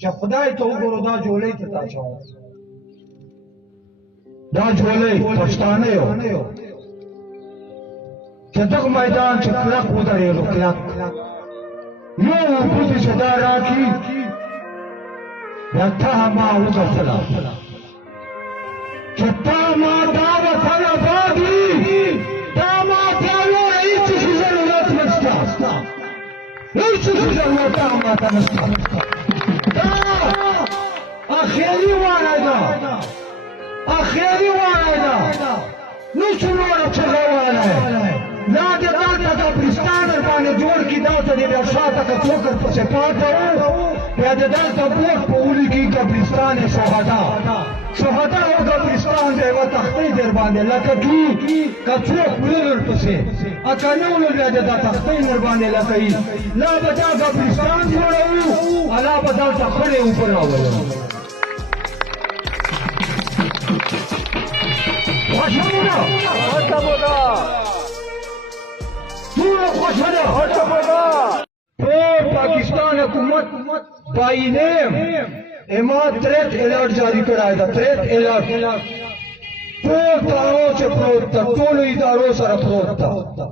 چې خدای ته وګورو دا جولۍ ته تا چاو دا جولۍ پښتانه یو چې دغه میدان چې کلک ودرېدو کلک یو اوبه چې دا راکړي بیا ته ما وګټله چې تا ما دا وطن اباد وي دا ما ته وویل هېڅ شي ضرورت نشته هېڅ شي ضرورت ما ته نشته دا اخري وعده ده اخري وعده ده نو څه نوره چغه ویلی لا دې دلته قبرستان در باندې جوړ کړي دلته دې بیا شاته که څوک درپسې پاته وو بیا دې دلته بوټ په ولیکي قبرستان شهدا شهدا او قبرستان دی یوه تختۍ در باندې لکه کي که څوک وړي درپسې که نه وړو بیا دې دا تختۍ در باندې لکوي لا به دا قبرستان جوړوو لا به دلته خړې اوبه راولو خوښه مو ده خوښه مو ده پورا خوشا ده تو پاکستان حکومت بائی نیم اما تریت الرٹ جاری کرائی دا تریت الرٹ ټول تارو چې پروت تا ټولو ادارو سره پروت تا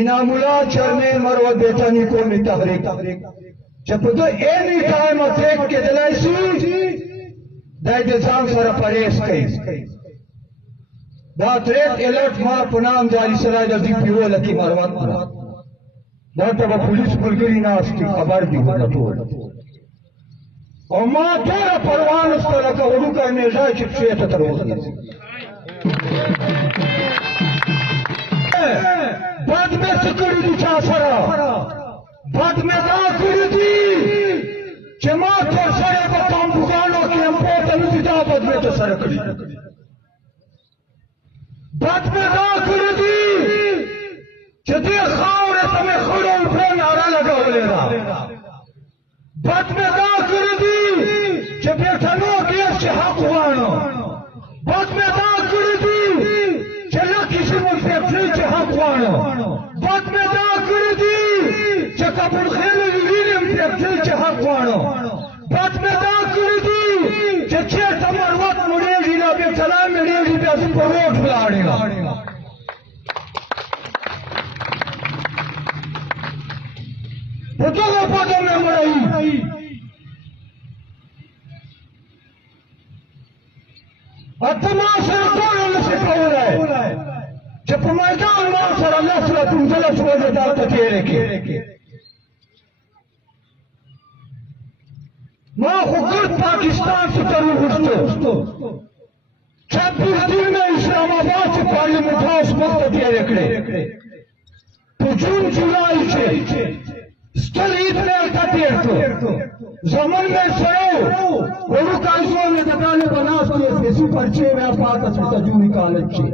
انعام الله چیرمین مروت بیتانی قومی تحریک چې په دو اینی ټایم اتریک کېدلی شي دی د ځان سره پرهیز کوي دا تریت الرٹ ما په نام جاری سره د ډي پی او لکي مروت دا ته به پولیس ملګري ناست دي خبر دي ورته ټول او ما ټوله پروا نشته لکه وړوکی میږی چې پښې ته تر اوسه بد مې څه کړي دي چا سره بد مې دا کړي دي چې ما تر سره په تانبوګانو کې هم پورته نه دي دا بد مې ترسره کړي بد مې دا کړي دي چې دې خاورې ته مې خړو اوبه ناره لګولې ده بد مې دا کړي دي چې بېټنو کې چې حق غواړو بد مې دا کړي دي چې لکې زموږ فیکټرۍ چې حق غواړو بد مې دا کړي دي چې کپړخېلو وینم فیکټرۍ چې حق غواړو بد مې دا کړي دي چې چېرته مروت مړېږي لا بېټلا مړېږي بیا زه په روډ ولاړ یم په دغه پته مې مړوي ته ما سره ټوله نشې کولی چې په میدان ما سره لس له پنځلس ورځې دلته تېرې کړې ما خو ګرد پاکستان څخه تر وغوښتو 26 دن مې اسلام آباد چې پارلیمنټ هاوس موږ ته تېرې کړې په جون جولای کې ستر عید مې هلته تېر کړو زمن مې سره وړوکی زوی مې د طالب ناست دی سیاسي پرچې مې پاته شو تجوري کالج کې